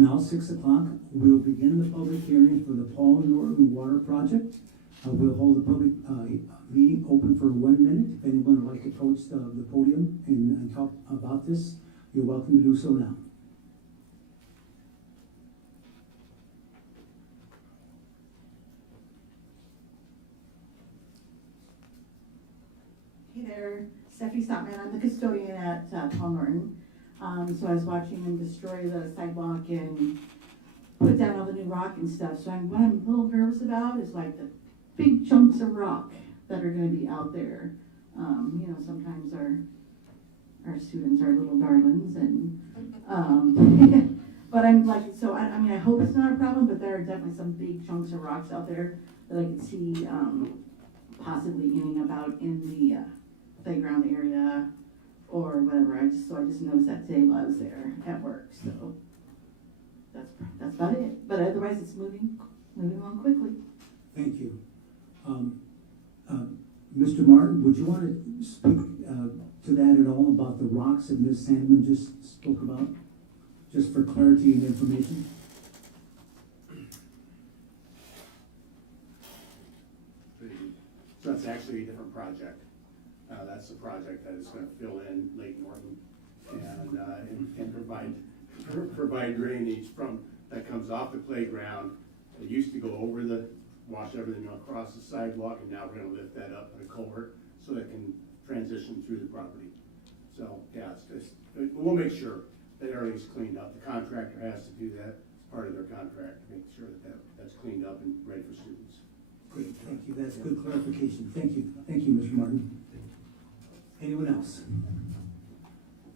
now 6 o'clock. We'll begin the public hearing for the Paul Norton Water Project. We'll hold the public meeting open for 1 minute. If anyone would like to approach the podium and talk about this, you're welcome to do so now. Hey there, Steffi Stockman. I'm the custodian at Paul Norton. So I was watching them destroy the sidewalk and put down all the new rock and stuff. So what I'm a little nervous about is like the big chunks of rock that are going to be out there. You know, sometimes our students are little darlings, and but I'm like, so I mean, I hope it's not a problem, but there are definitely some big chunks of rocks out there that I can see possibly ending about in the playground area or whatever. I just noticed that today while I was there at work. So that's about it. But otherwise, it's moving along quickly. Thank you. Mr. Martin, would you want to speak to that at all about the rocks that Ms. Sandman just spoke about, just for clarity and information? So that's actually a different project. That's the project that is going to fill in Lake Norton and provide drainage from that comes off the playground. It used to go over wash everything across the sidewalk, and now we're going to lift that up in a culvert so that it can transition through the property. So yeah, we'll make sure that everything's cleaned up. The contractor has to do that. It's part of their contract to make sure that's cleaned up and ready for students. Great, thank you. That's good clarification. Thank you, Mr. Martin. Anyone else?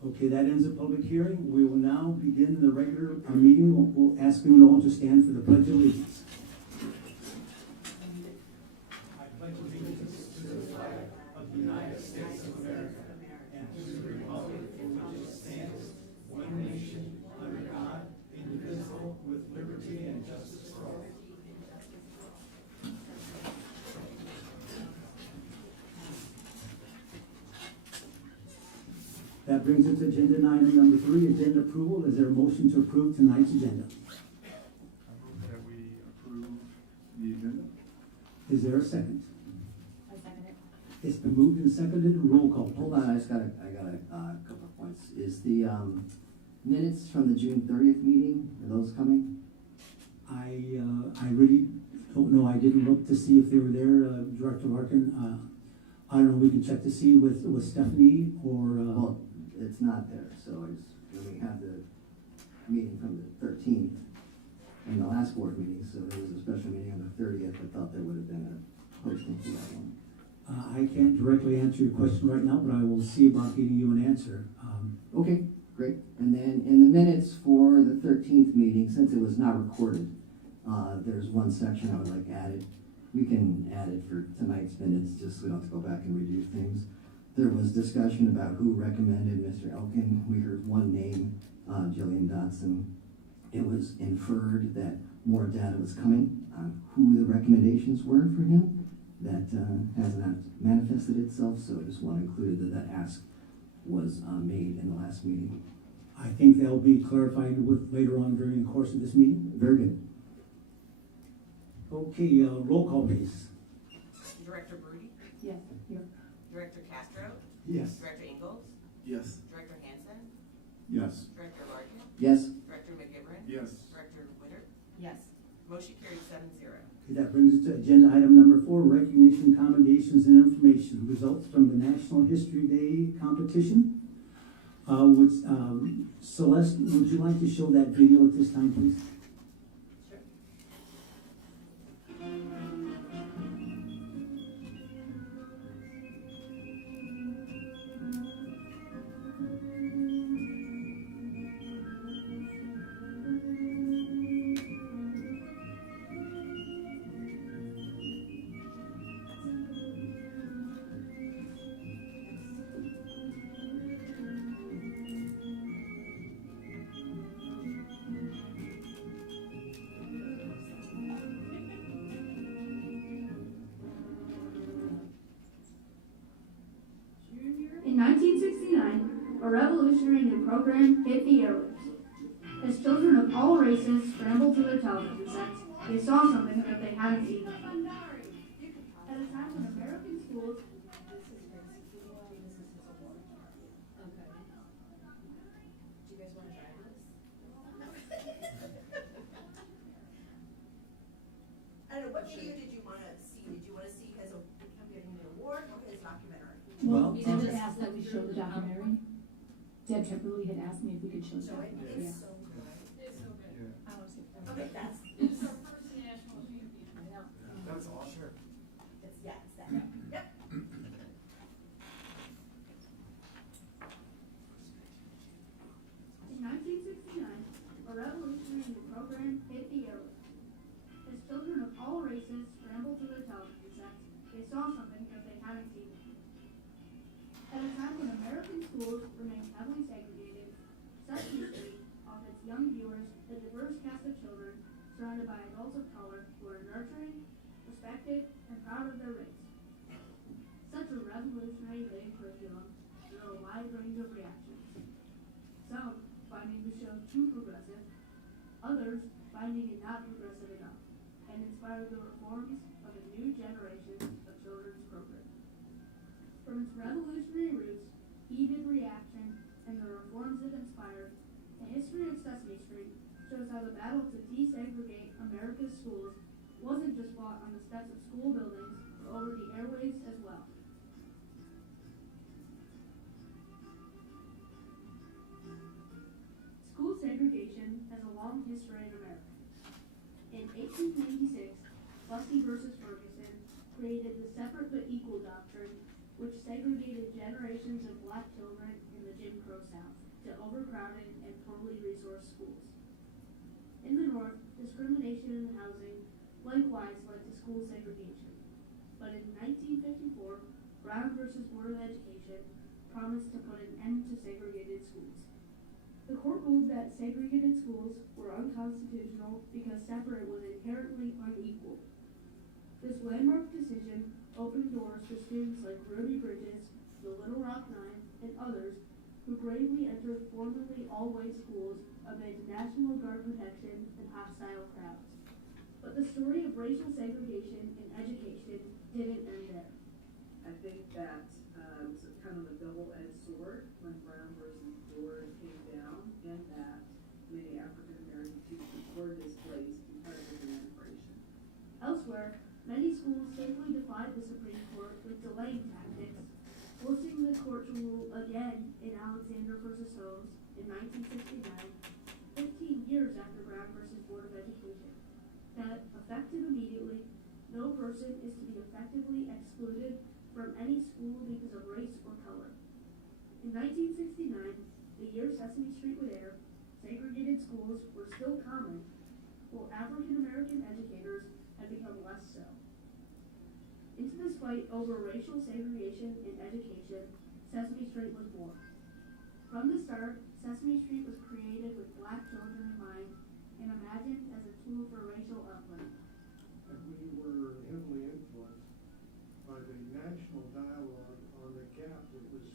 Okay, that ends the public hearing. We will now begin the regular meeting. We'll ask you all to stand for the Pledge of Allegiance. I pledge allegiance to the flag of the United States of America and to the republic for which it stands, one nation, under God, indivisible, with liberty and justice for all. That brings us to agenda item number 3, agenda approval. Is there a motion to approve tonight's agenda? I move that we approve the agenda. Is there a second? I second it. It's been moved and seconded. Roll call. Hold on, I got a couple of points. Is the minutes from the June 30th meeting, are those coming? I really don't know. I didn't look to see if they were there, Director Larkin. I don't know. We can check to see with Stephanie or. Well, it's not there, so when we have the meeting from the 13th and the last board meeting, so there was a special meeting on the 30th. I thought there would have been a posting for that one. I can't directly answer your question right now, but I will see about getting you an answer. Okay, great. And then in the minutes for the 13th meeting, since it was not recorded, there's one section I would like added. We can add it for tonight's minutes, just so we don't have to go back and redo things. There was discussion about who recommended Mr. Elkin. We heard one name, Jillian Dotson. It was inferred that more data was coming on who the recommendations were for him. That has not manifested itself, so I just want to include that ask was made in the last meeting. I think they'll be clarified with later on during the course of this meeting. Very good. Okay, roll call please. Director Broody? Yes, here. Director Castro? Yes. Director Ingalls? Yes. Director Hansen? Yes. Director Larkin? Yes. Director McGivern? Yes. Director Witter? Yes. Motion carried 7-0. Okay, that brings us to agenda item number 4, recognition, commendations, and information. Results from the National History Day competition. Celeste, would you like to show that video at this time, please? Sure. In 1969, a revolutionary new program hit the airwaves. As children of all races scrambled to their television sets, they saw something that they hadn't seen before. At a time when American schools Do you guys wanna try this? I don't know, what video did you wanna see? Did you wanna see him getting the award or his documentary? Well, Deb had asked that we show the documentary. Deb Temperley had asked me if we could show the Show it, documentary. it's so good. Yeah. Okay, that's, That's awesome. it's, yeah, it's that, yep. In 1969, a revolutionary new program hit the airwaves. As children of all races scrambled to their television sets, they saw something that they hadn't seen before. At a time when American schools remained heavily segregated, Sesame Street offered its young viewers a diverse cast of children surrounded by adults of color who are nurturing, respected, and proud of their race. Such a revolutionary living curriculum drew a wide range of reactions. Some finding the show too progressive, others finding it not progressive enough, and inspired the reforms of a new generation of children's programs. From its revolutionary roots, heated reaction, and the reforms it inspired, the history of Sesame Street shows how the battle to desegregate America's schools wasn't just fought on the steps of school buildings, but over the airwaves as well. School segregation has a long history in America. In 1896, Bussey versus Ferguson created the separate but equal doctrine, which segregated generations of black children in the Jim Crow South to overcrowded and poorly resourced schools. In the North, discrimination in housing likewise led to school segregation. But in 1954, Brown versus Board of Education promised to put an end to segregated schools. The court ruled that segregated schools were unconstitutional because separate was inherently unequal. This landmark decision opened doors for students like Ruby Bridges, the Little Rock Nine, and others who bravely entered formerly all-white schools amid National Guard protection and hostile crowds. But the story of racial segregation in education didn't end there. I think that it was kind of a double-edged sword when Brown versus Board came down, in that many African-American students were displaced because of the immigration. Elsewhere, many schools safely defied the Supreme Court with delaying tactics, forcing the court to rule again in Alexander versus Holmes in 1969, 15 years after Brown versus Board of Education, that effective immediately, no person is to be effectively excluded from any school because of race or color. In 1969, the year Sesame Street would air, segregated schools were still common, while African American educators had become less so. Into this fight over racial segregation in education, Sesame Street was born. From the start, Sesame Street was created with black children in mind and imagined as a tool for racial uplift. And we were heavily influenced by the national dialogue on the gap that was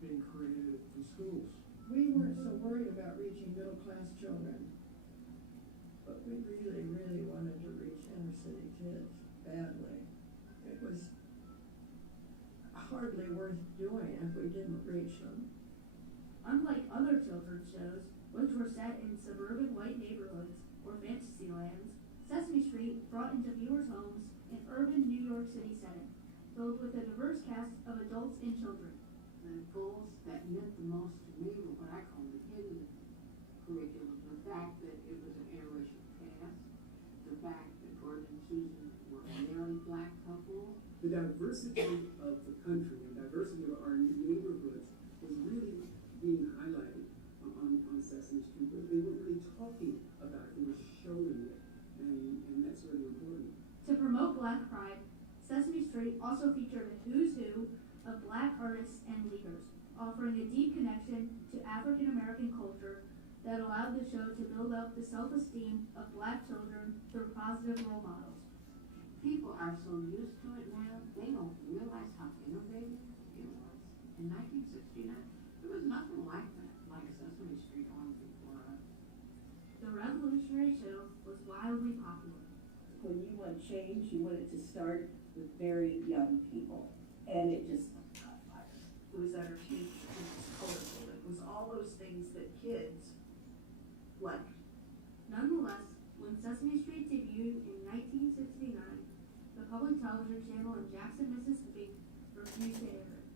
being created in schools. We weren't so worried about reaching middle-class children, but we really, really wanted to reach inner-city kids badly. It was hardly worth doing if we didn't reach them. Unlike other children's shows, which were set in suburban white neighborhoods or fantasy lands, Sesame Street brought into viewers' homes an urban New York City setting, filled with a diverse cast of adults and children. The goals that meant the most to me were what I call the hidden curriculum. The fact that it was an interracial cast, the fact that Gordon and Susan were a married black couple. The diversity of the country and diversity of our neighborhoods was really being highlighted on Sesame Street. But they weren't really talking about it, they were showing it, and that's really important. To promote Black Pride, Sesame Street also featured a who's who of black artists and leaders, offering a deep connection to African American culture that allowed the show to build up the self-esteem of black children through positive role models. People are so used to it now, they don't realize how innovative it was. In 1969, there was nothing like that, like Sesame Street on before us. start with very young people, and it just caught fire. It was entertaining, it was colorful, it was all those things that kids liked. Nonetheless, when Sesame Street debuted in 1969, the public television channel in Jackson, Mississippi refused to air it.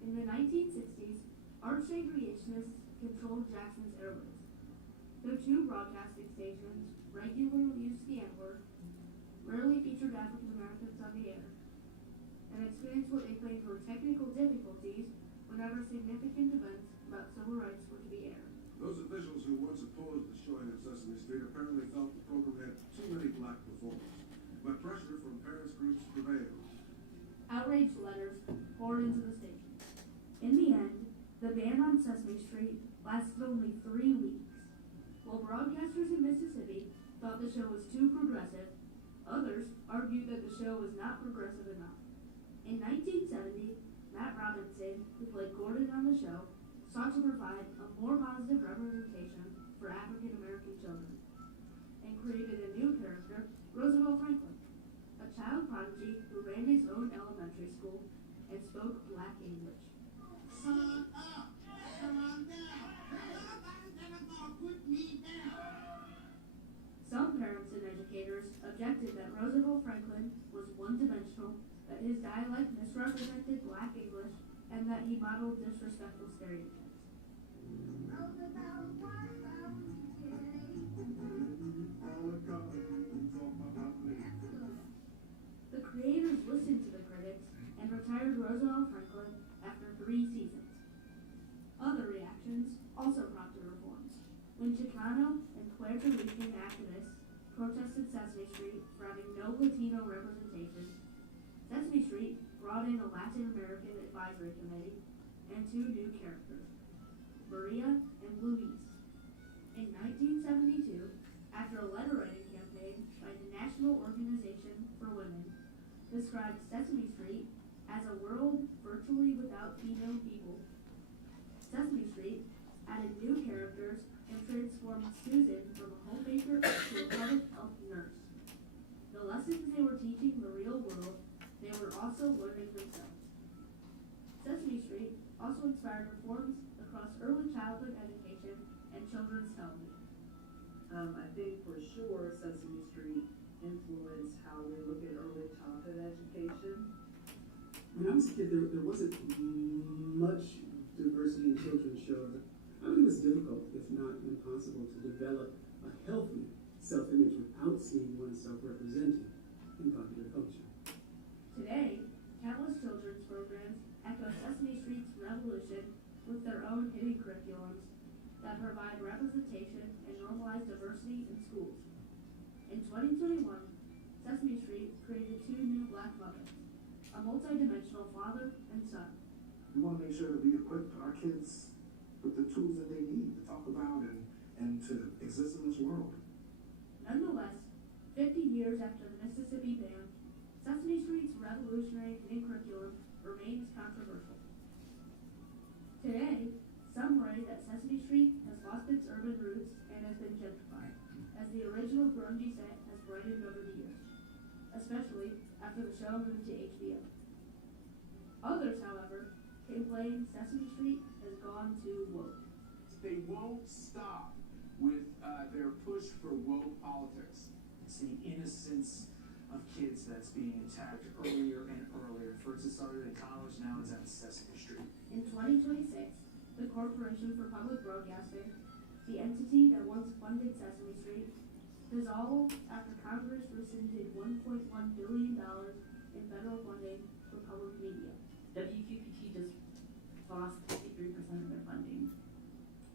In the 1960s, arts segregationists controlled Jackson's airwaves. Their two broadcasting stations regularly used the N-word, rarely featured African Americans on the air, and experienced what they claimed were technical difficulties whenever significant events about civil rights were to be aired. Those officials who once opposed the showing of Sesame Street apparently felt the program had too many black performers, but pressure from parents groups prevailed. Outrage letters poured into the station. In the end, the ban on Sesame Street lasted only 3 weeks. While broadcasters in Mississippi thought the show was too progressive, others argued that the show was not progressive enough. In 1970, Matt Robinson, who played Gordon on the show, sought to provide a more positive representation for African American children, and created a new character, Roosevelt Franklin, a child prodigy who ran his own elementary school and spoke black English. Son up, son down. Nobody's ever gonna put me down. Some parents and educators objected that Roosevelt Franklin was one-dimensional, that his dialect misrepresented black English, and that he modeled disrespectful stereotypes. The creators listened to the critics and retired Roosevelt Franklin after 3 seasons. Other reactions also prompted reforms. When Chicano and Puerto Rican activists protested Sesame Street for having no Latino representation, Sesame Street brought in a Latin American advisory committee and 2 new characters, Maria and Luis. In 1972, after a letter-writing campaign by the National Organization for Women described Sesame Street as a world virtually without female people, Sesame Street added new characters and transformed Susan from a homemaker to a public health nurse. The lessons they were teaching the real world, they were also learning themselves. Sesame Street also inspired reforms across early childhood education and children's television. I think for sure Sesame Street influenced how we look at early childhood education. When I was a kid, there wasn't much diversity in children's shows. I think it was difficult, if not impossible, to develop a healthy self-image without seeing oneself represented in popular culture. Today, countless children's programs echo Sesame Street's revolution with their own hidden curriculums that provide representation and normalize diversity in schools. In 2021, Sesame Street created 2 new black mothers, a multi-dimensional father and son. We want to make sure that we equip our kids with the tools that they need to talk about and to exist in this world. Nonetheless, 50 years after the Mississippi ban, Sesame Street's revolutionary hidden curriculum remains controversial. Today, some worry that Sesame Street has lost its urban roots and has been gentrified, as the original grungy set has brightened over the years, especially after the show moved to HBO. Others, however, complain Sesame Street has gone too woke. They won't stop with their push for woke politics. It's the innocence of kids that's being attacked earlier and earlier. First it started in college, now it's at Sesame Street. In 2026, the Corporation for Public Broadcasting, the entity that once funded Sesame Street, dissolved after Congress rescinded $1.1 billion in federal funding for public media. WQPT just lost 53% of their funding.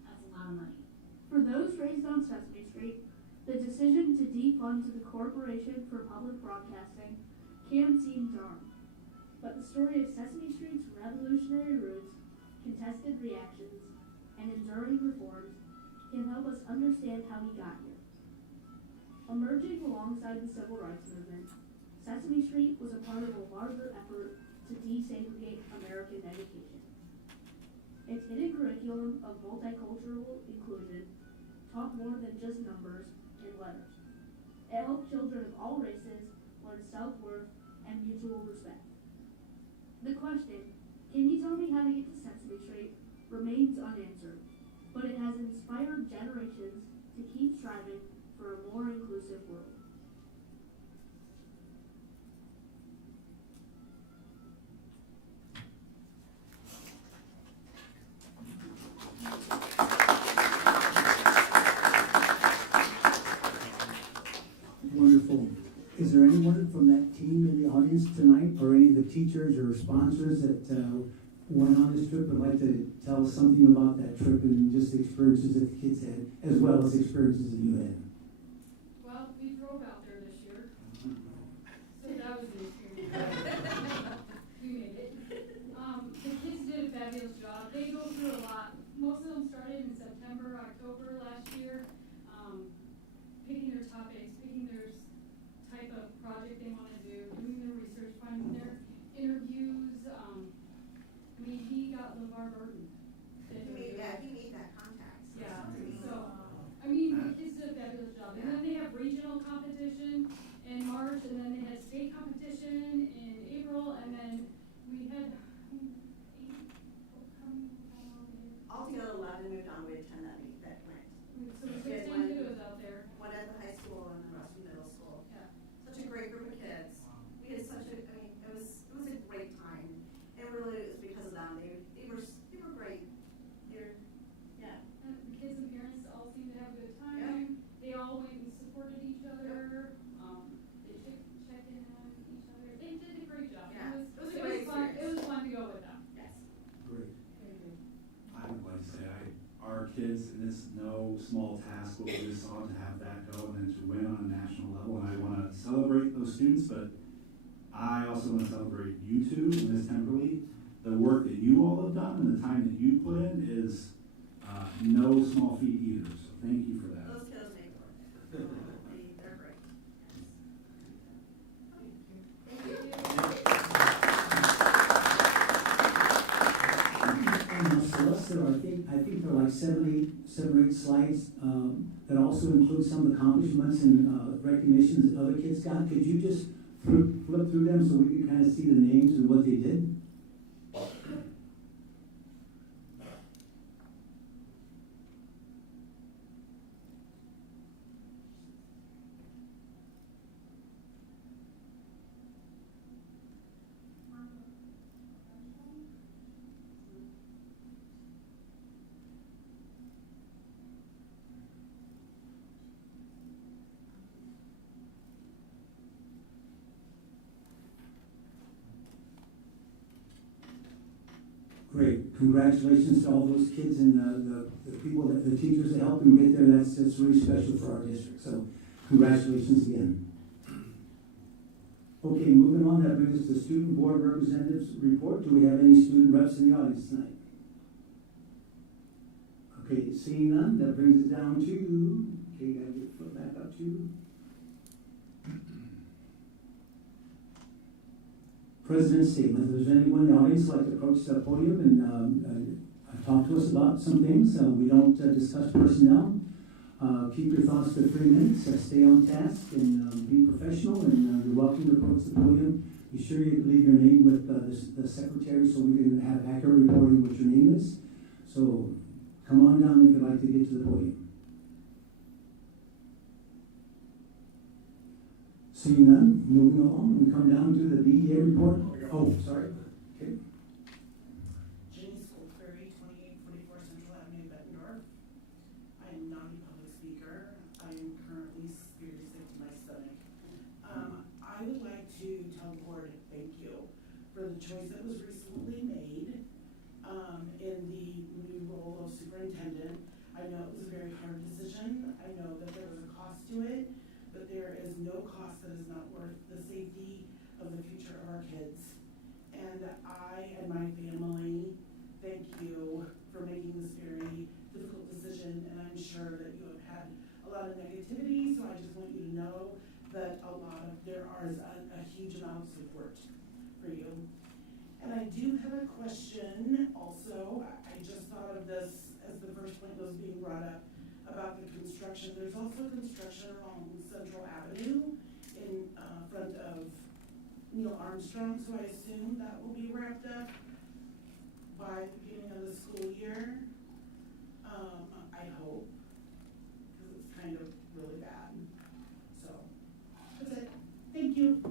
That's a lot of money. For those raised on Sesame Street, the decision to defund to the Corporation for Public Broadcasting can seem jarring. But the story of Sesame Street's revolutionary roots, contested reactions, and enduring reforms can help us understand how we got here. Emerging alongside the civil rights movement, Sesame Street was a part of a larger effort to desegregate American education. Its hidden curriculum of multicultural inclusion taught more than just numbers and letters. It helped children of all races towards self-worth and mutual respect. The question, can you tell me how to get to Sesame Street, remains unanswered, but it has inspired generations to keep striving for a more inclusive world. Wonderful. Is there anyone from that team in the audience tonight, or any of the teachers or sponsors that went on this trip, would like to tell us something about that trip and just the experiences that the kids had, as well as experiences that you had? Well, we drove out there this year, so that was an experience. We made it. The kids did a fabulous job. They go through a lot. Most of them started in September, October last year, picking their topics, picking their type of project they want to do, doing their research, finding their interviews. I mean, he got LeVar Burton. He made that contact. Yeah, so, I mean, the kids did a fabulous job. And then they have regional competition in March, and then they had state competition in April, and then we had 8 Altogether 11 moved on, we had 10 that went. So 10 kiddos out there. One at the high school and the rest from middle school. Yeah. Such a great group of kids. We had such a, I mean, it was a great time. And really it was because of them. They were great. Yeah. And the kids and parents all seemed to have a good time. Yeah. They all went and supported each other. They checked in on each other. They did a great job. Yeah. It was a great fun. It was fun to go with them. Yes. Great. I would like to say our kids, and it's no small task what we just saw to have that go and to win on a national level. And I want to celebrate those students, but I also want to celebrate you two, Ms. Temperley. The work that you all have done and the time that you put in is no small feat either. So thank you for that. Those kiddos make it work. They're great. And Celeste, I think there are like 7 or 8 slides that also include some of the accomplishments and recognitions that other kids got. Could you just flip through them so we can kind of see the names and what they did? Great. Congratulations to all those kids and the people, the teachers that helped them get there. That's really special for our district. So congratulations again. Okay, moving on. That brings us to Student Board Representatives Report. Do we have any student reps in the audience tonight? Okay, seeing none, that brings us down to, okay, gotta get foot back up to President's Statement. If there's anyone in the audience who'd like to approach the podium and talk to us about some things, we don't discuss personnel. Keep your thoughts to 3 minutes, stay on task, and be professional, and you're welcome to approach the podium. Be sure you leave your name with the secretary so we can have accurate reporting what your name is. So come on down if you'd like to get to the podium. Seeing none, moving along, we come down to the BEA report. Oh, sorry. Okay. Jenny Schoolberry, 2844 Central Avenue, Bettendorf. I am not a public speaker. I am currently very sick to my stomach. I would like to tell the board thank you for the choice that was recently made in the new role of superintendent. I know it was a very hard decision. I know that there was a cost to it, but there is no cost that is not worth the safety of the future of our kids. And I and my family thank you for making this very difficult decision, and I'm sure that you have had a lot of negativity, so I just want you to know that there is a huge amount of support for you. And I do have a question also. I just thought of this as the first point was being brought up about the construction. There's also construction along Central Avenue in in, front of Neil Armstrong, so I assume that will be wrapped up by the beginning of the school year. I hope, because it's kind of really bad. So, that's it. Thank you.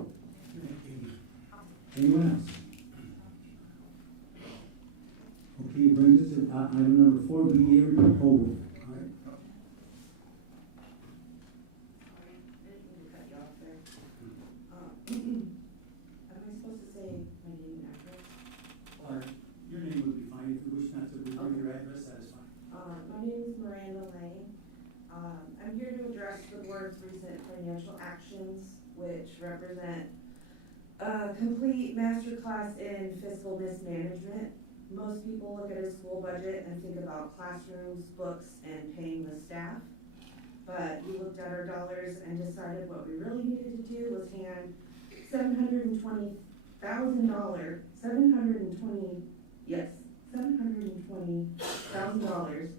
Anyone else? Okay, brings us to item number 4, BDA report. All right. Sorry, I didn't mean to cut you off there. Am I supposed to say my name and address? Or your name would be fine. If you wish not to reveal your address, that is fine. My name is Miranda Lang. I'm here to address the board's recent financial actions, which represent a complete masterclass in fiscal mismanagement. Most people look at a school budget and think about classrooms, books, and paying the staff. But we looked at our dollars and decided what we really needed to do was hand $720,000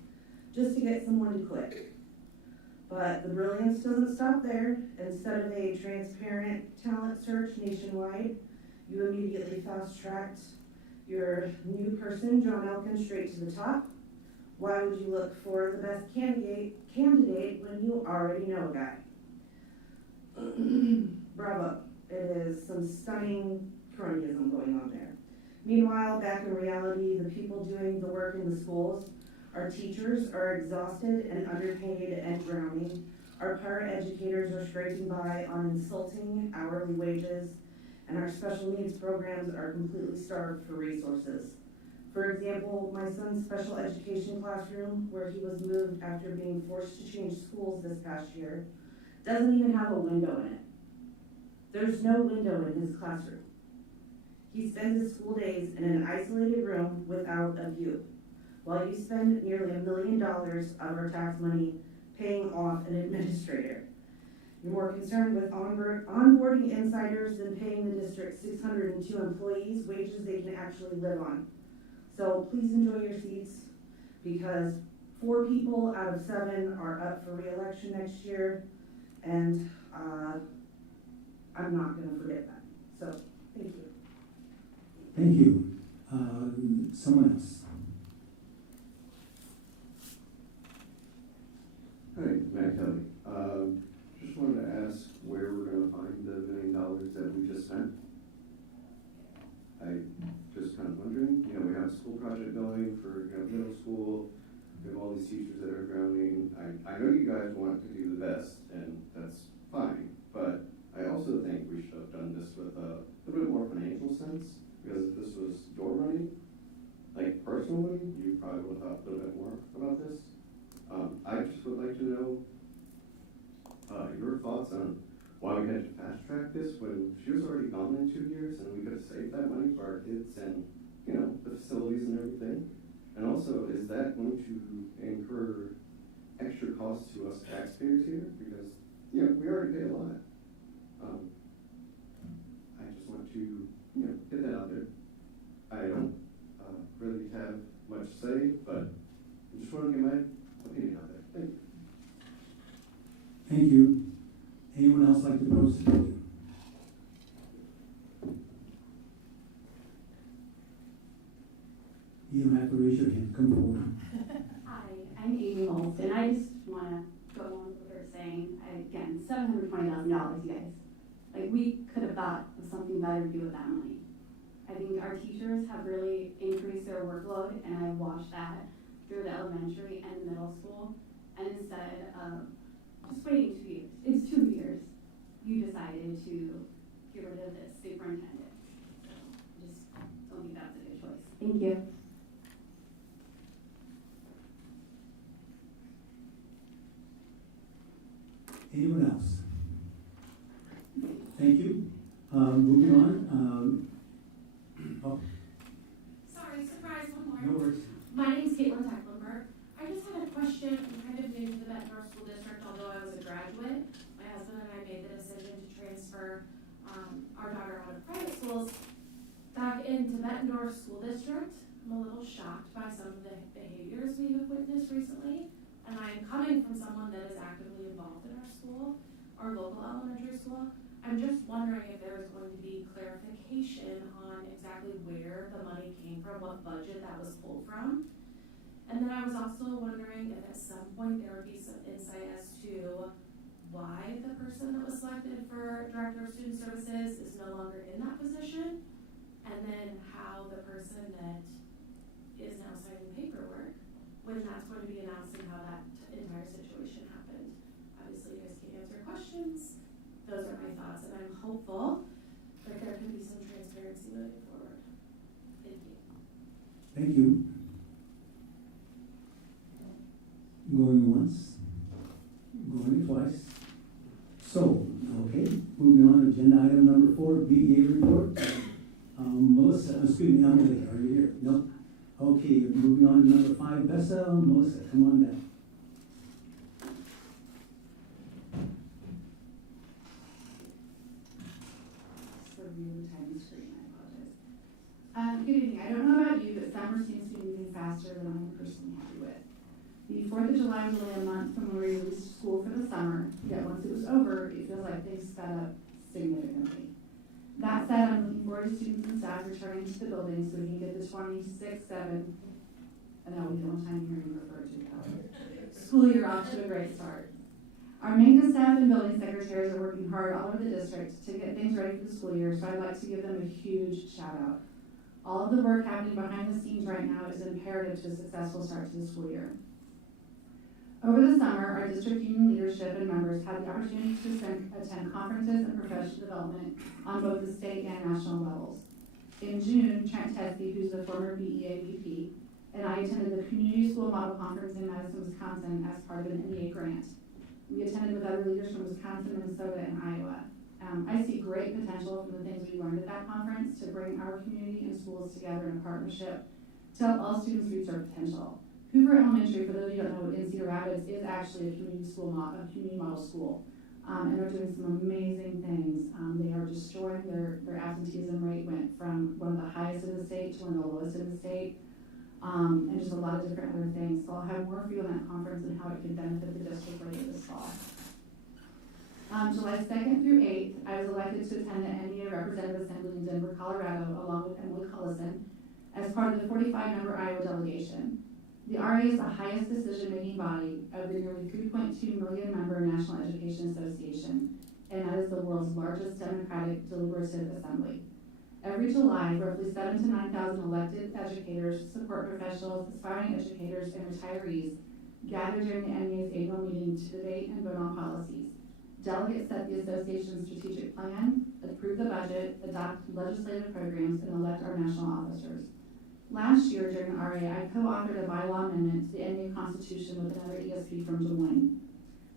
just to get someone to quit. But the brilliance doesn't stop there. Instead of a transparent talent search nationwide, you immediately fast-tracked your new person, John Elkin, straight to the top. Why would you look for the best candidate when you already know a guy? Bravo. It is some stunning cronyism going on there. Meanwhile, back in reality, the people doing the work in the schools, our teachers are exhausted and underpaid and drowning. Our paraeducators are scraping by on insulting hourly wages, and our special needs programs are completely starved for resources. For example, my son's special education classroom, where he was moved after being forced to change schools this past year, doesn't even have a window in it. There's no window in his classroom. He spends his school days in an isolated room without a view, while you spend nearly $1 million of our tax money paying off an administrator. You're more concerned with onboarding insiders than paying the district's 602 employees wages they can actually live on. So please enjoy your seats, because 4 people out of 7 are up for re-election next year, and I'm not gonna forget that. So, thank you. Thank you. Someone else. Hi, Matt Kelly. Just wanted to ask where we're gonna find the $1 million that we just spent. I just kind of wondering, we have a school project going for, middle school. We have all these teachers that are drowning. I know you guys want to do the best, and that's fine, but I also think we should have done this with a little bit more financial sense, because if this was your money, like personal money, you probably would have thought a little bit more about this. I just would like to know your thoughts on why we had to fast track this when she was already gone in 2 years, and we could have saved that money for our kids and, the facilities and everything. And also, is that going to incur extra costs to us taxpayers here? Because, we already pay a lot. I just want to, get that out there. I don't really have much to say, but I just want to get my opinion out there. Thank you. Thank you. Anyone else like to pose a question? You don't have to raise your hand. Come forward. Hi, I'm Amy Molson. I just want to go on with what they're saying. Again, $720,000, you guys. Like, we could have thought of something better to do with that money. I think our teachers have really increased their workload, and I watched that through the elementary and middle school. And instead of just waiting 2 years, it's 2 years, you decided to get rid of this superintendent. So just don't think that's a good choice. Thank you. Anyone else? Thank you. Moving on. Sorry, surprise, one more. No worries. My name's Caitlin Tecklenburg. I just had a question. I'm kind of new to the Bettendorf School District, although I was a graduate. My husband and I made the decision to transfer our daughter out of private schools back into Bettendorf School District. I'm a little shocked by some of the behaviors we have witnessed recently, and I'm coming from someone that is actively involved in our school, our local elementary school. I'm just wondering if there was going to be clarification on exactly where the money came from, what budget that was pulled from. And then I was also wondering if at some point there would be some insight as to why the person that was selected for Director of Student Services is no longer in that position, and then how the person that is now signing paperwork, when that's going to be announced and how that entire situation happened. Obviously, you guys can answer questions. Those are my thoughts, and I'm hopeful that there can be some transparency moving forward. Thank you. Thank you. Going once, going twice. So, okay, moving on, agenda item number 4, BEA report. Melissa, excuse me, Emily, are you here? No. Okay, moving on to number 5, Bessa. Melissa, come on down. Really tiny screen, I apologize. Good evening. I don't know about you, but summer seems to be moving faster than I'm personally happy with. The 4th of July was only a month from when we released school for the summer, yet once it was over, it feels like things sped up significantly. That said, I'm looking forward to students and staff returning to the building so we can get the 26-7, and that will be the only time hearing referred to that school year off to a great start. Our maintenance staff and building secretaries are working hard all over the district to get things ready for the school year, so I'd like to give them a huge shout out. All of the work happening behind the scenes right now is imperative to a successful start to the school year. Over the summer, our district union leadership and members had the opportunity to attend conferences and professional development on both the state and national levels. In June, Trent Teskey, who's the former BEA VP, and I attended the Community School Model Conference in Madison, Wisconsin as part of an NEA grant. We attended with other leaders from Wisconsin, Minnesota, and Iowa. I see great potential from the things we learned at that conference to bring our community and schools together in a partnership to help all students reach their potential. Hoover Elementary, for those of you who don't know, in Cedar Rapids, is actually a community model school. And they're doing some amazing things. They are destroying their absenteeism rate went from one of the highest in the state to one of the lowest in the state. And just a lot of different other things. So I'll have more for you on that conference and how it can benefit the district later this fall. July 2nd through 8th, I was elected to attend the NEA Representative Assembly in Denver, Colorado, along with Emily Cullison, as part of the 45-member Iowa delegation. The RA is the highest decision-making body of the nearly 3.2 million member National Education Association, and that is the world's largest democratic deliberative assembly. Every July, roughly 7,000 to 9,000 elected educators, support professionals, aspiring educators, and retirees gather during the NEA's annual meeting to debate and vote on policies. Delegates set the association's strategic plan, approve the budget, adopt legislative programs, and elect our national officers. Last year, during the RA, I co-authored a bylaw amendment to the NEA Constitution with another ESP from Des Moines.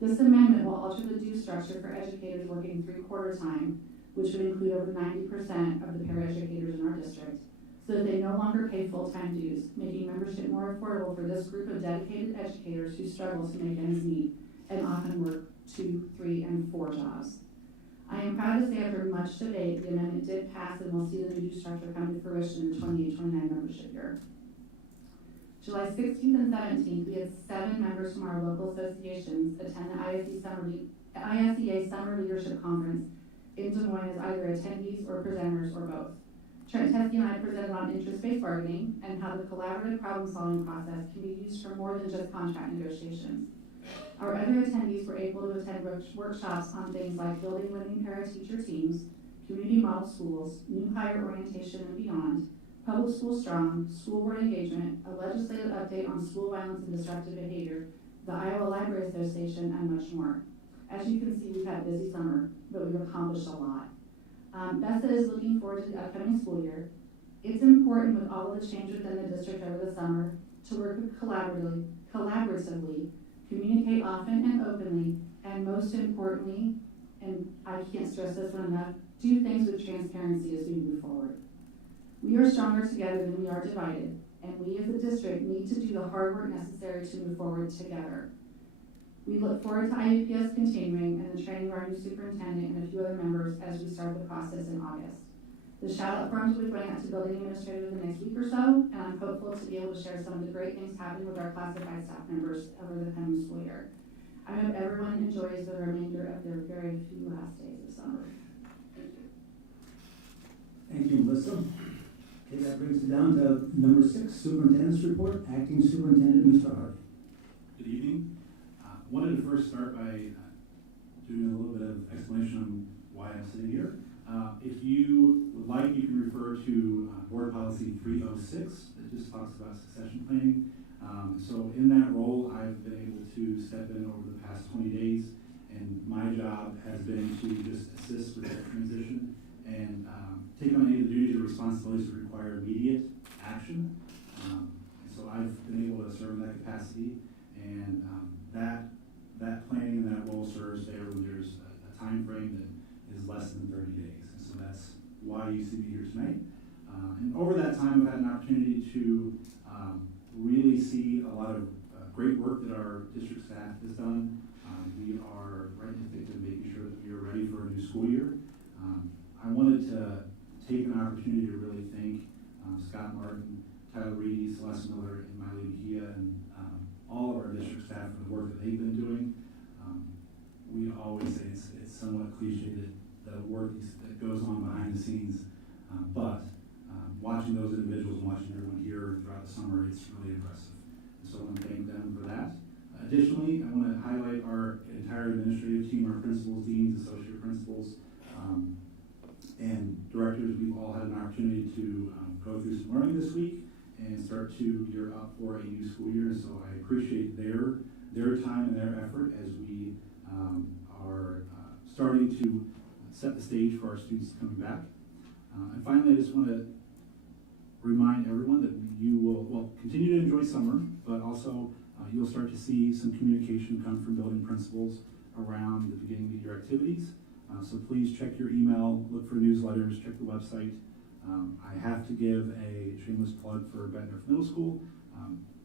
This amendment will alter the due structure for educators working 3/4 time, which would include over 90% of the paraeducators in our district, so that they no longer pay full-time dues, making membership more affordable for this group of dedicated educators who struggle to make ends meet and often work 2, 3, and 4 jobs. I am proud to say after much debate, the amendment did pass and we'll see the new structure come to fruition in the 28-29 membership year. July 16th and 17th, we had 7 members from our local associations attend the ISEA Summer Leadership Conference in Des Moines as either attendees or presenters or both. Trent Teskey and I presented on interest-based bargaining and how the collaborative problem-solving process can be used for more than just contract negotiations. Our other attendees were able to attend workshops on things like building winning para-teacher teams, community model schools, new hire orientation and beyond, public school strong, school board engagement, a legislative update on school violence and disruptive behavior, the Iowa Library Association, and much more. As you can see, we've had a busy summer, but we've accomplished a lot. Bessa is looking forward to the upcoming school year. It's important with all of the change within the district over the summer to work collaboratively, communicate often and openly, and most importantly, and I can't stress this one enough, do things with transparency as we move forward. We are stronger together than we are divided, and we as a district need to do the hard work necessary to move forward together. We look forward to IUPS continuing and the training of our new superintendent and a few other members as we start the process in August. The shout-out forms will be going out to building administrators in the next week or so, and I'm hopeful to be able to share some of the great things happening with our classified staff members over the coming school year. I hope everyone enjoys the remainder of their very few last days of summer. Thank you, Melissa. Okay, that brings it down to number 6, Superintendent's Report, Acting Superintendent, Mr. Hart. Good evening. Wanted to first start by doing a little bit of explanation on why I'm sitting here. If you would like, you can refer to Board Policy 306 that just talks about succession planning. So in that role, I've been able to step in over the past 20 days, and my job has been to just assist with that transition and take on any of the duties or responsibilities that require immediate action. So I've been able to serve in that capacity, and that planning and that role serves there when there's a time frame that is less than 30 days. And so that's why you see me here tonight. And over that time, I've had an opportunity to really see a lot of great work that our district staff has done. We are right in the thick of making sure that we are ready for a new school year. I wanted to take an opportunity to really thank Scott Martin, Tyler Reedy, Celeste Miller, and Miley Mejia, and all of our district staff for the work that they've been doing. We always say it's somewhat cliche that the work that goes on behind the scenes, but watching those individuals and watching everyone here throughout the summer, it's really impressive. And so I want to thank them for that. Additionally, I want to highlight our entire administrative team, our principals, deans, associate principals, and directors. We've all had an opportunity to go through some learning this week and start to gear up for a new school year. So I appreciate their time and their effort as we are starting to set the stage for our students coming back. And finally, I just want to remind everyone that you will continue to enjoy summer, but also you'll start to see some communication come from building principals around the beginning of your activities. So please check your email, look for newsletters, check the website. I have to give a shameless plug for Bettendorf Middle School.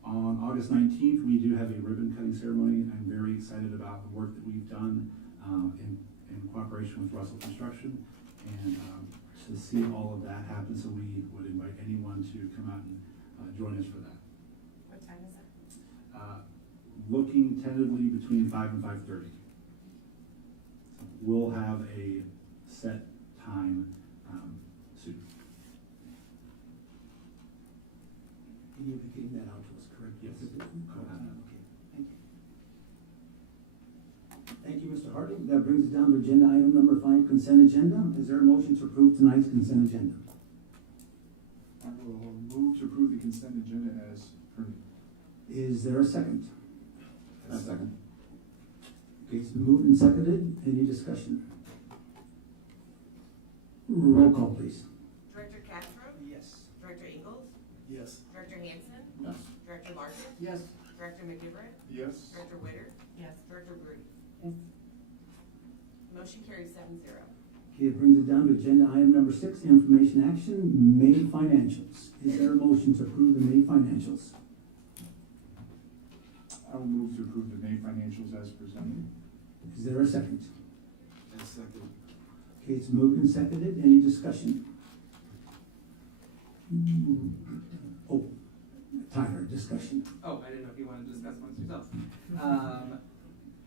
On August 19th, we do have a ribbon cutting ceremony. I'm very excited about the work that we've done in cooperation with Russell Construction, and to see all of that happen. So we would invite anyone to come out and join us for that. What time is it? Looking tentatively between 5 and 5:30. We'll have a set time soon. And you'll be getting that out to us, correct? Yes. Okay, thank you. Thank you, Mr. Harding. That brings us down to agenda item number 5, consent agenda. Is there a motion to approve tonight's consent agenda? I will move to approve the consent agenda as printed. Is there a second? A second. Okay, it's been moved and seconded. Any discussion? Roll call, please. Director Castro? Yes. Director Ingles? Yes. Director Hansen? Yes. Director Larkin? Yes. Director McGivern? Yes. Director Witter? Yes. Director Brody? Yes. Motion carries 7-0. Okay, it brings us down to agenda item number 6, information action, May financials. Is there a motion to approve the May financials? I will move to approve the May financials as presented. Is there a second? A second. Okay, it's moved and seconded. Any discussion? Oh, Tyler, discussion. Oh, I didn't know if you wanted to discuss amongst yourselves.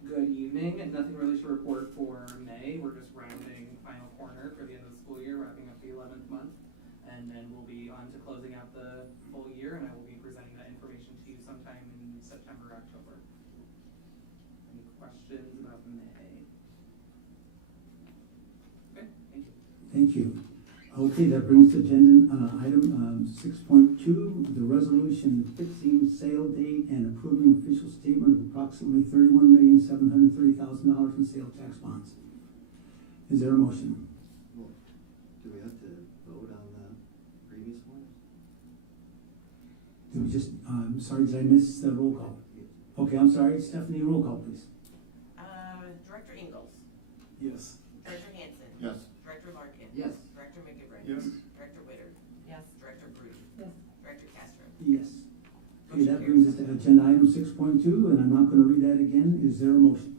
Good evening. Nothing really to report for May. We're just rounding final corner for the end of the school year, wrapping up the 11th month, and then we'll be on to closing out the full year, and I will be presenting that information to you sometime in September or October. Any questions about May? Okay, thank you. Thank you. Okay, that brings agenda item 6.2, the resolution fixing sale date and approving official statement of approximately $31,730,000 in sale tax bonds. Is there a motion? Well, do we have to vote on the previous one? Do we just, sorry, did I miss the roll call? Okay, I'm sorry, Stephanie, roll call, please. Director Ingles? Yes. Director Hansen? Yes. Director Larkin? Yes. Director McGivern? Yes. Director Witter? Yes. Director Brody? Yes. Director Castro? Yes. Okay, that brings us to agenda item 6.2, and I'm not going to read that again. Is there a motion?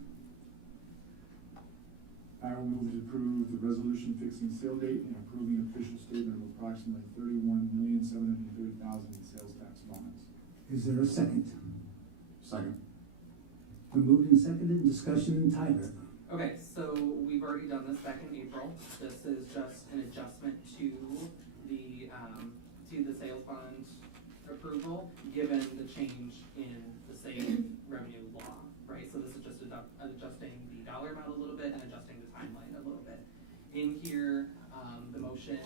I will move to approve the resolution fixing sale date and approving official statement of approximately $31,730,000 in sales tax bonds. Is there a second? Second. We moved and seconded. Discussion, Tyler. Okay, so we've already done this back in April. This is just an adjustment to the sales bond approval, given the change in the state revenue law, right? So this is just adjusting the dollar amount a little bit and adjusting the timeline a little bit. In here, the motion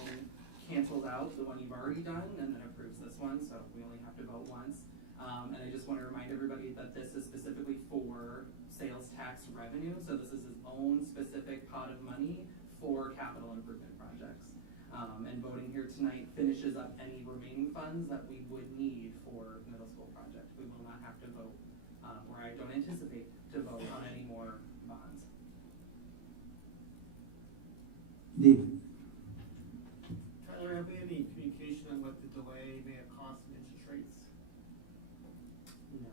cancels out the one you've already done and then approves this one, so we only have to vote once. And I just want to remind everybody that this is specifically for sales tax revenue, so this is its own specific pot of money for capital improvement projects. And voting here tonight finishes up any remaining funds that we would need for middle school project. We will not have to vote, or I don't anticipate to vote on any more bonds. David? Tyler, have we had any communication on what the delay may have cost in interest rates? No.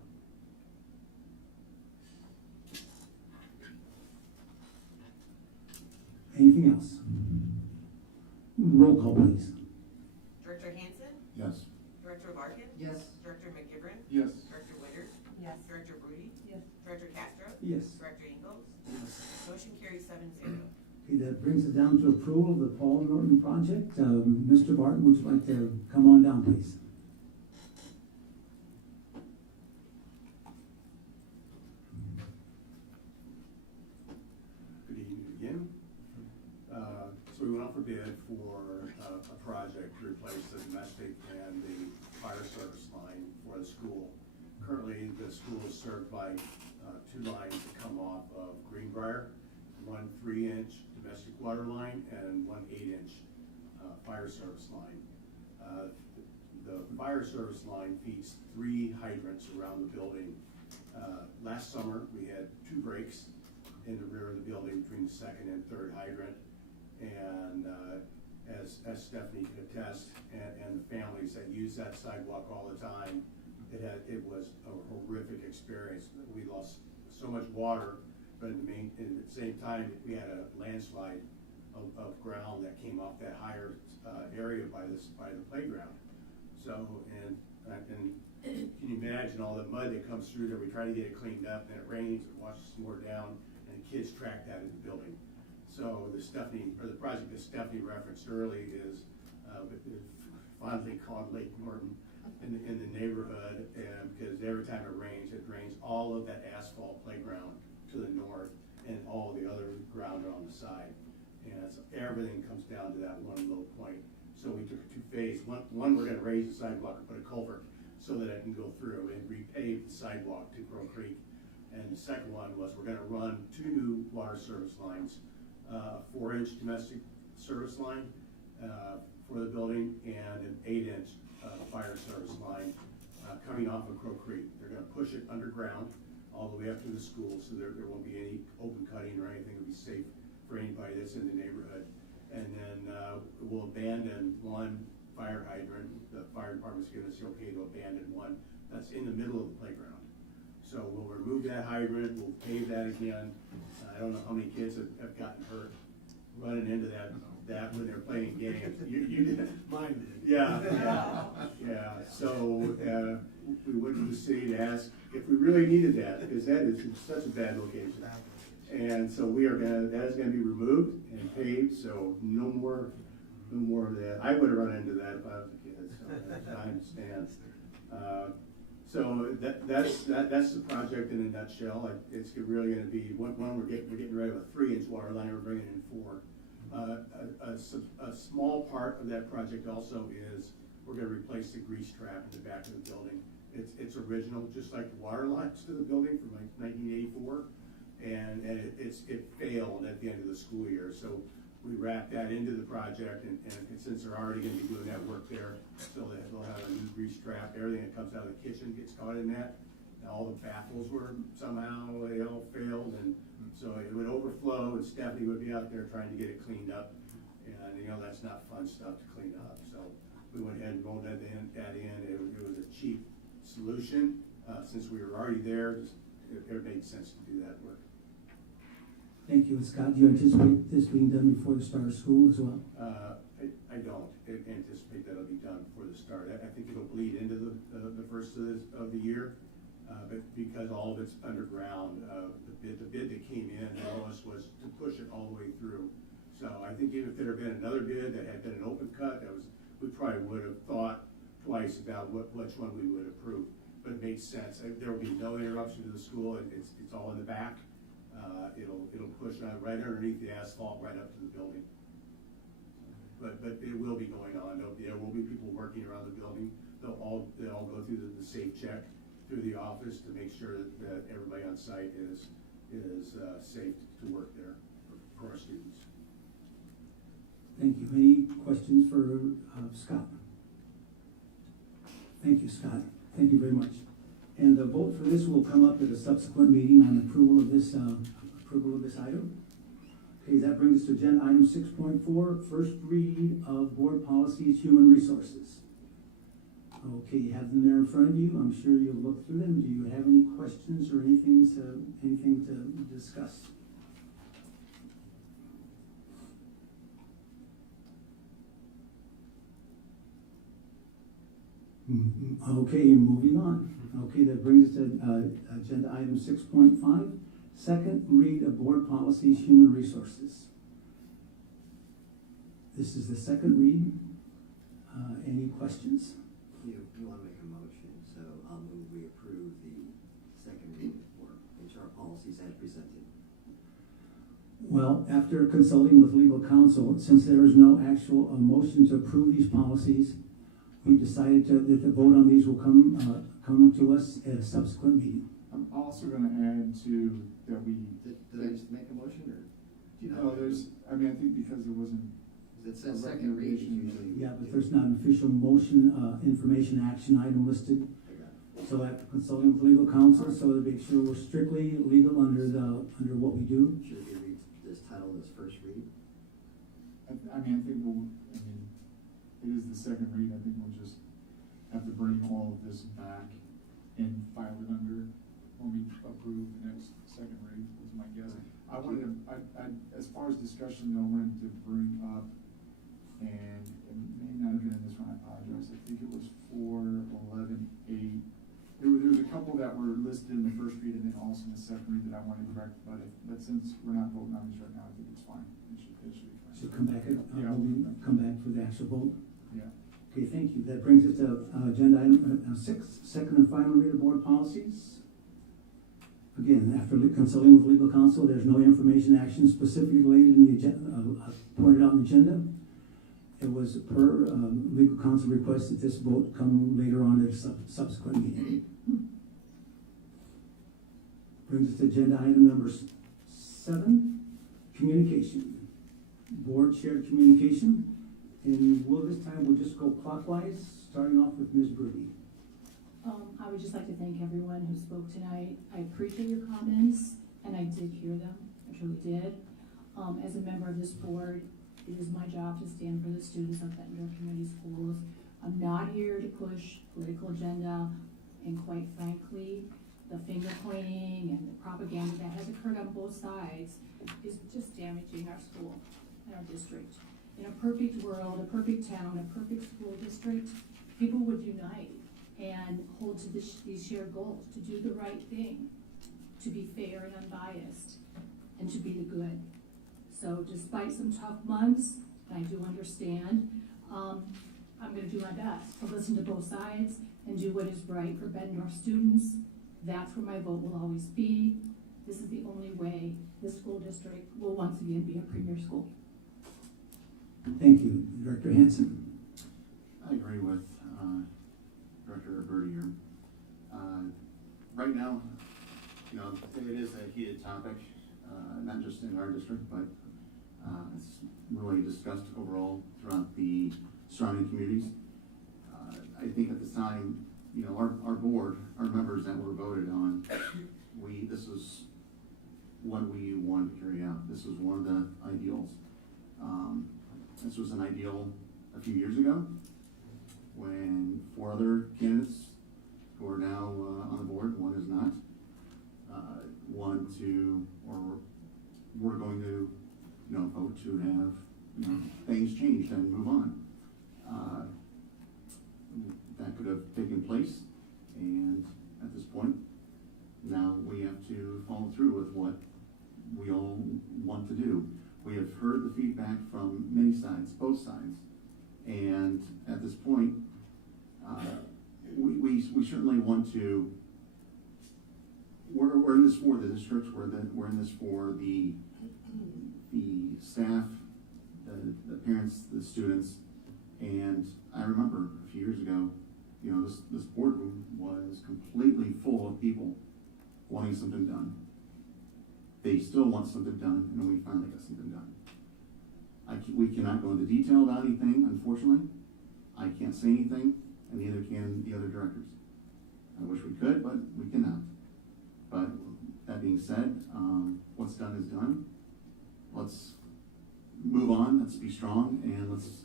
Anything else? Roll call, please. Director Hansen? Yes. Director Larkin? Yes. Director McGivern? Yes. Director Witter? Yes. Director Brody? Yes. Director Castro? Yes. Director Ingalls? Yes. Motion carries 7-0. Okay, that brings us down to approval of the Paul Norton project. Mr. Barton, would you like to come on down, please? Good evening again. So we went out for bid for a project to replace the domestic and the fire service line for the school. Currently, the school is served by two lines that come off of Greenbrier, one 3-inch domestic water line and one 8-inch fire service line. The fire service line feeds 3 hydrants around the building. Last summer, we had 2 breaks in the rear of the building between the 2nd and 3rd hydrant. And as Stephanie can attest, and the families that use that sidewalk all the time, it was a horrific experience. We lost so much water, but at the same time, we had a landslide of ground that came off that higher area by the playground. So, and can you imagine all the mud that comes through there? We try to get it cleaned up, and it rains, it washes some more down, and kids track that in the building. So the project that Stephanie referenced early is fondly called Lake Norton in the neighborhood, and because every time it drains all of that asphalt playground to the north and all the other ground on the side. And so everything comes down to that one low point. So we took 2 phases. One, we're gonna raise the sidewalk and put a culvert so that it can go through and repave the sidewalk to Crow Creek. And the second one was we're gonna run 2 new water service lines, 4-inch domestic service line for the building and an 8-inch fire service line coming off of Crow Creek. They're gonna push it underground all the way up to the school, so there won't be any open cutting or anything. It'll be safe for anybody that's in the neighborhood. And then we'll abandon 1 fire hydrant. The fire department's given us the okay to abandon 1 that's in the middle of the playground. So we'll remove that hydrant, we'll pave that again. I don't know how many kids have gotten hurt running into that when they're playing games. You did? Mine did. Yeah. So we went to the city to ask if we really needed that, because that is such a bad location. And so that is gonna be removed and paved, so no more of that. I would have run into that if I was a kid, so I understand. So that's the project in a nutshell. It's really gonna be, one we're getting rid of a 3-inch water line, we're bringing in 4. A small part of that project also is we're gonna replace the grease trap in the back of the building. It's original, just like the water lines to the building from like 1984. And it failed at the end of the school year. So we wrapped that into the project, and since they're already gonna be doing that work there, so that they'll have a new grease trap. Everything that comes out of the kitchen gets caught in that. And all the baffles were somehow, they all failed, and so it would overflow, and Stephanie would be out there trying to get it cleaned up. And that's not fun stuff to clean up. So we went ahead and rolled that in. It was a cheap solution. Since we were already there, it made sense to do that work. Thank you. Scott, do you anticipate this being done before the start of school as well? I don't anticipate that'll be done before the start. I think it'll bleed into the first of the year. but because all of it's underground, the bid that came in, the lowest was to push it all the way through. So I think even if there had been another bid that had been an open cut, we probably would have thought twice about which one we would approve. But it made sense. There will be no interruption to the school. It's all in the back. It'll push right underneath the asphalt right up to the building. But it will be going on. There will be people working around the building. They'll all go through the safe check through the office to make sure that everybody on site is safe to work there for our students. Thank you. Any questions for Scott? Thank you, Scott. Thank you very much. And the vote for this will come up at a subsequent meeting on approval of this item. Okay, that brings us to agenda item 6.4, first read of board policies, human resources. Okay, you have them there in front of you. I'm sure you'll look through them. Do you have any questions or anything to discuss? Okay, moving on. Okay, that brings us to agenda item 6.5, second read of board policies, human resources. This is the second read. Any questions? You want to make a motion, so I'll move we approve the second read for HR policies as presented. Well, after consulting with legal counsel, since there is no actual motion to approve these policies, we decided that the vote on these will come to us at a subsequent meeting. I'm also going to add to that we. Did I just make a motion, or do you No, I think because there wasn't. It says second read usually. Yeah, but there's not an official motion, information action item listed. So after consulting with legal counsel, so to make sure we're strictly legal under what we do. Should we read this title as first read? I think it is the second read. I think we'll just have to bring all of this back and file it under when we approve the next second read, was my guess. I wanted to, as far as discussion, I wanted to bring up, and it may not have been in this one, I apologize. I think it was 411.8. There was a couple that were listed in the first read and then also in the second read that I wanted to correct, but since we're not voting on these right now, I think it's fine. It should be fine. So come back come back for the actual vote. Yeah. Okay, thank you. That brings us to agenda item 6, second and final read of board policies. Again, after consulting with legal counsel, there's no information action specifically related in the agenda, pointed out in the agenda. It was per legal counsel request that this vote come later on at a subsequent meeting. Brings us to agenda item number 7, communication. Board shared communication. And this time we'll just go clockwise, starting off with Ms. Brody. I would just like to thank everyone who spoke tonight. I appreciate your comments, and I did hear them. I truly did. As a member of this board, it is my job to stand for the students of Bettendorf Community Schools. I'm not here to push political agenda, and quite frankly, the finger pointing and the propaganda that has occurred on both sides is just damaging our school and our district. In a perfect world, a perfect town, a perfect school district, people would unite and hold to these shared goals, to do the right thing, to be fair and unbiased, and to be the good. So despite some tough months, and I do understand, I'm going to do my best to listen to both sides and do what is right for Bettendorf students. That's where my vote will always be. This is the only way this school district will once again be a premier school. Thank you. Director Hanson. I agree with Director Birdie here. Right now, it is a heated topic, not just in our district, but it's really discussed overall throughout the surrounding communities. I think at this time, our board, our members that were voted on, this is what we wanted to carry out. This was one of the ideals. This was an ideal a few years ago when 4 other candidates who are now on the board, one is not, wanted to, or were going to, vote to have, things changed and move on. That could have taken place, and at this point, Now we have to follow through with what we all want to do. We have heard the feedback from many sides, both sides, and at this point, we certainly want to. We're in this for the districts. We're in this for the staff, the parents, the students, and I remember a few years ago, you know, this boardroom was completely full of people wanting something done. They still want something done, and we finally got something done. We cannot go into detail about anything, unfortunately. I can't say anything, and neither can the other directors. I wish we could, but we cannot. But that being said, what's done is done. Let's move on. Let's be strong, and let's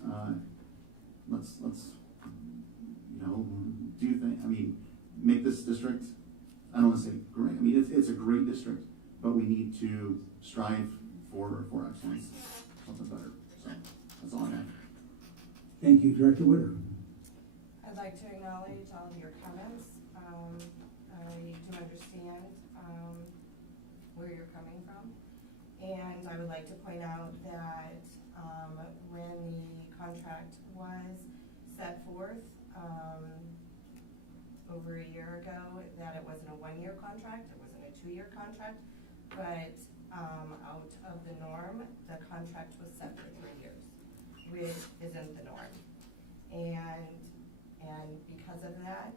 you know, do things. I mean, make this district. I don't want to say great. I mean, it's a great district, but we need to strive for excellence, something better. So that's all I have. Thank you, Director Witter. I'd like to acknowledge all of your comments. I do understand where you're coming from, and I would like to point out that when the contract was set forth over a year ago, that it wasn't a one-year contract, it wasn't a two-year contract, but out of the norm, the contract was set for 3 years, which isn't the norm. And because of that,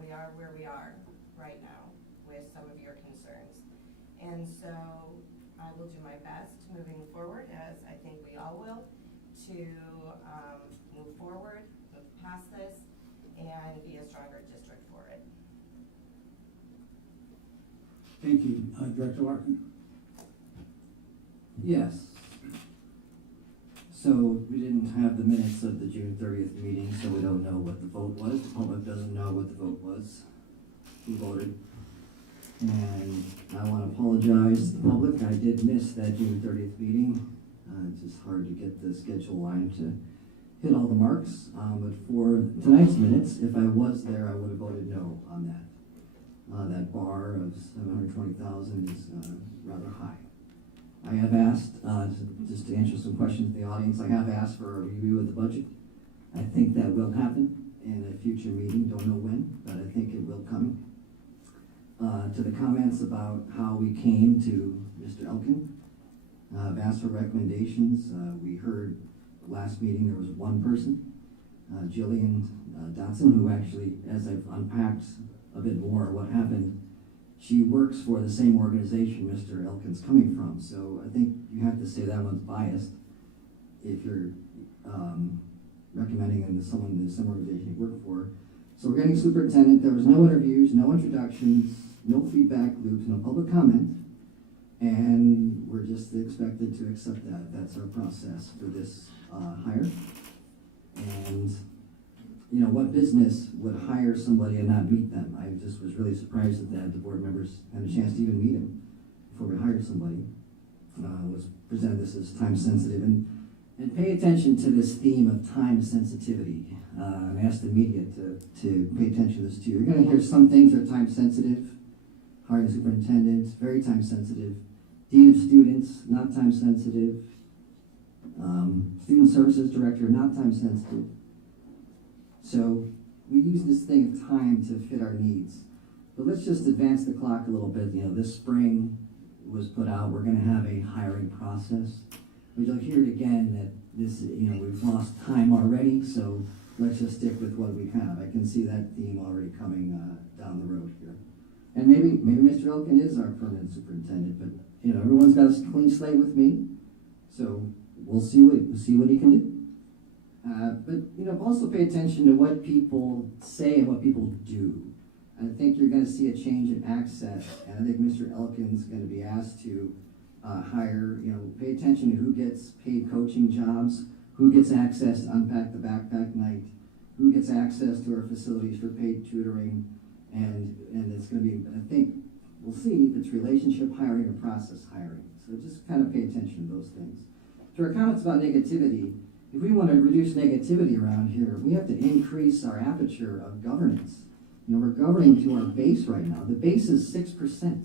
we are where we are right now with some of your concerns. And so I will do my best moving forward, as I think we all will, to move forward, move past this, and be a stronger district for it. Thank you, Director Larkin. Yes. So we didn't have the minutes of the June 30th meeting, so we don't know what the vote was. The public doesn't know what the vote was, who voted. And I want to apologize to the public. I did miss that June 30th meeting. It's just hard to get the schedule line to hit all the marks. But for tonight's minutes, if I was there, I would have voted no on that. That bar of 720,000 is rather high. I have asked, just to answer some questions in the audience, I have asked for a review of the budget. I think that will happen in a future meeting, don't know when, but I think it will come. To the comments about how we came to Mr. Elkin, I've asked for recommendations. We heard last meeting there was one person, Jillian Dotson, who actually, as I've unpacked a bit more what happened, she works for the same organization Mr. Elkin's coming from. So I think you have to say that one's biased if you're recommending someone in the same organization you work for. So we're getting superintendent. There was no interviews, no introductions, no feedback loops, no public comment. And we're just expected to accept that. That's our process for this hire. And you know, what business would hire somebody and not meet them? I just was really surprised at that. The board members had a chance to even meet him before we hired somebody. Was presented this as time sensitive. And pay attention to this theme of time sensitivity. I asked the media to pay attention to this too. You're going to hear some things are time sensitive. Hiring superintendent, very time sensitive. Dean of students, not time sensitive. Student services director, not time sensitive. So we use this thing of time to fit our needs. But let's just advance the clock a little bit. You know, this spring was put out, we're going to have a hiring process. But you'll hear it again that this, you know, we've lost time already, so let's just stick with what we have. I can see that theme already coming down the road here. And maybe Mr. Elkin is our permanent superintendent, but you know, everyone's got a clean slate with me, so we'll see what he can do. But you know, also pay attention to what people say and what people do. I think you're going to see a change in access, and I think Mr. Elkin's going to be asked to hire. You know, pay attention to who gets paid coaching jobs, who gets access to Unpack the Backpack Night, who gets access to our facilities for paid tutoring, and it's going to be. I think we'll see if it's relationship hiring or process hiring. So just kind of pay attention to those things. To our comments about negativity. If we want to reduce negativity around here, we have to increase our aperture of governance. we're governing to our base right now. The base is 6%.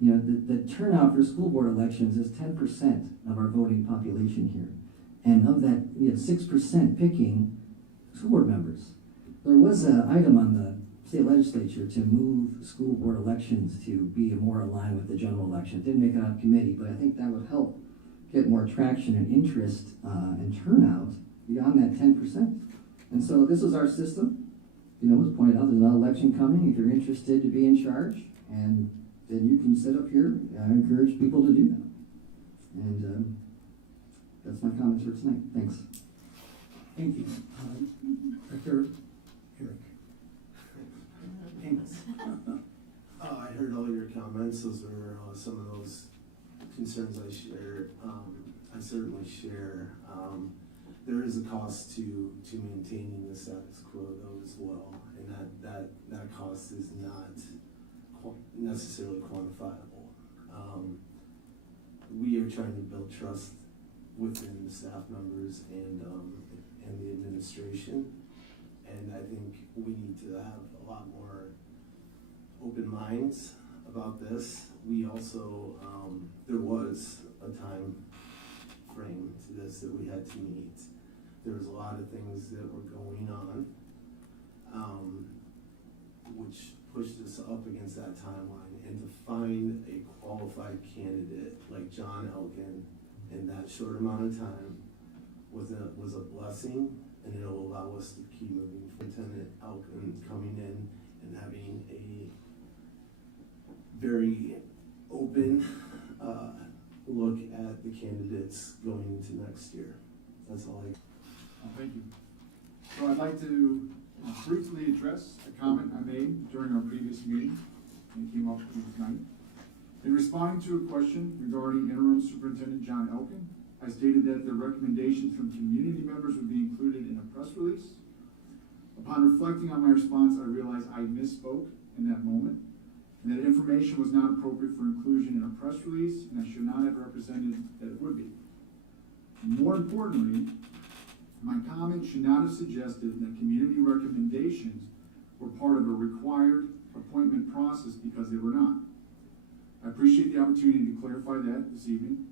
The turnout for school board elections is 10% of our voting population here. And of that, we have 6% picking school board members. There was an item on the state legislature to move school board elections to be more aligned with the general election. It didn't make it out of committee, but I think that would help get more traction and interest and turnout beyond that 10%. And so this is our system. It was pointed out, there's an election coming. If you're interested to be in charge, and then you can sit up here. I encourage people to do that. And that's my comments for tonight. Thanks. Thank you. Director Eric. Amos. I heard all your comments. Those are some of those concerns I share. I certainly share. There is a cost to maintaining the status quo though as well, and that cost is not necessarily quantifiable. We are trying to build trust within the staff members and the administration, and I think we need to have a lot more open minds about this. We also, there was a time frame to this that we had to meet. There was a lot of things that were going on, which pushed us up against that timeline. And to find a qualified candidate like John Elkin in that short amount of time was a blessing, and it'll allow us to keep moving. Lieutenant Elkin coming in and having a very open look at the candidates going into next year. That's all I. Thank you. So I'd like to briefly address a comment I made during our previous meeting, and it came up tonight. In responding to a question regarding interim superintendent John Elkin, I stated that the recommendations from community members would be included in a press release. Upon reflecting on my response, I realized I misspoke in that moment, and that information was not appropriate for inclusion in a press release, and I should not have represented that it would be. More importantly, my comment should not have suggested that community recommendations were part of a required appointment process, because they were not. I appreciate the opportunity to clarify that this evening.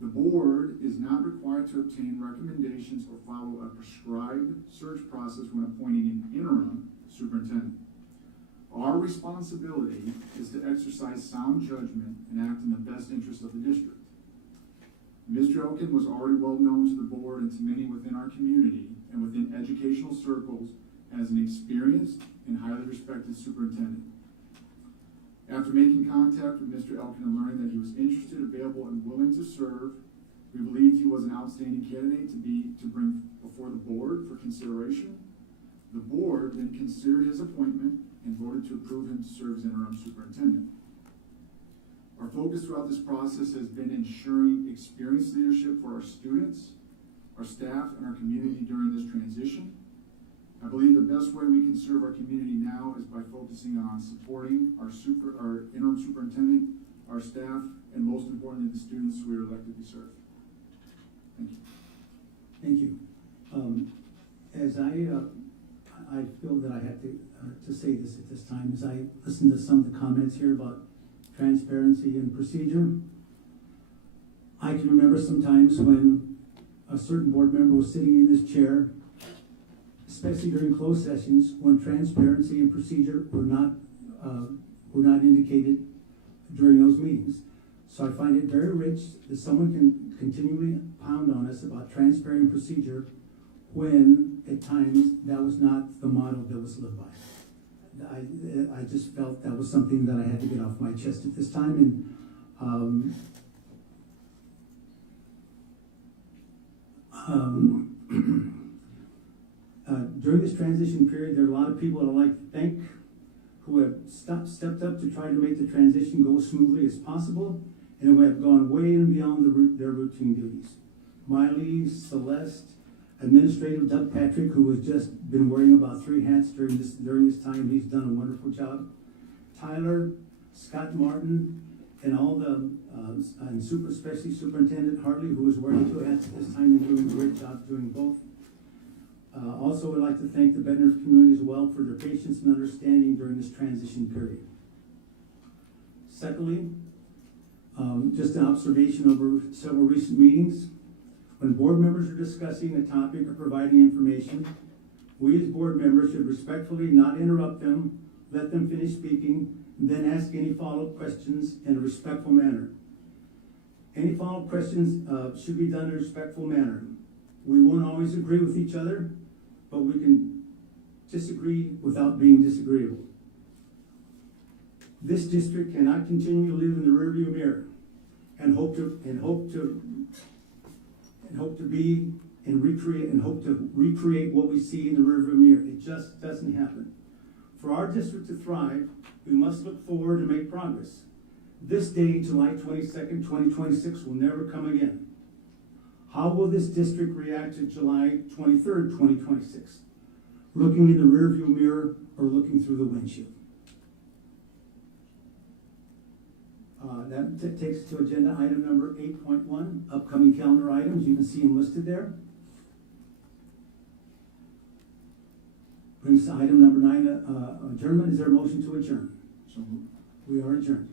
The board is not required to obtain recommendations or follow a prescribed search process when appointing an interim superintendent. Our responsibility is to exercise sound judgment and act in the best interest of the district. Mr. Elkin was already well known to the board and to many within our community and within educational circles as an experienced and highly respected superintendent. After making contact with Mr. Elkin and learning that he was interested, available, and willing to serve, we believed he was an outstanding candidate to bring before the board for consideration. The board then considered his appointment and voted to approve him to serve as interim superintendent. Our focus throughout this process has been ensuring experienced leadership for our students, our staff, and our community during this transition. I believe the best way we can serve our community now is by focusing on supporting our interim superintendent, our staff, and most importantly, the students we are elected to serve. Thank you. Thank you. As I feel that I have to say this at this time, as I listen to some of the comments here about transparency and procedure, I can remember some times when a certain board member was sitting in this chair, especially during closed sessions, when transparency and procedure were not indicated during those meetings. So I find it very rich that someone can continually pound on us about transparent procedure when at times that was not the model that was lived by. I just felt that was something that I had to get off my chest at this time. And during this transition period, there are a lot of people that I'd like to thank who have stepped up to try to make the transition go as smoothly as possible, and who have gone way and beyond their routine duties. Miley, Celeste, Administrative Doug Patrick, who has just been wearing about 3 hats during this time. He's done a wonderful job. Tyler, Scott Martin, and all the especially Superintendent Hartley, who is wearing 2 hats at this time and doing a great job doing both. Also, I'd like to thank the Bettendorf community as well for their patience and understanding during this transition period. Secondly, just an observation over several recent meetings. When board members are discussing a topic or providing information, we as board members should respectfully not interrupt them, let them finish speaking, and then ask any follow-up questions in a respectful manner. Any follow-up questions should be done in a respectful manner. We won't always agree with each other, but we can disagree without being disagreeable. This district cannot continue to live in the rearview mirror and hope to recreate what we see in the rearview mirror. It just doesn't happen. For our district to thrive, we must look forward and make progress. This day, July 22nd, 2026, will never come again. How will this district react to July 23rd, 2026? Looking in the rearview mirror or looking through the windshield? That takes us to agenda item number 8.1, upcoming calendar items. You can see them listed there. Brings to item number 9, adjournment. Is there a motion to adjourn? So moved. We are adjourned.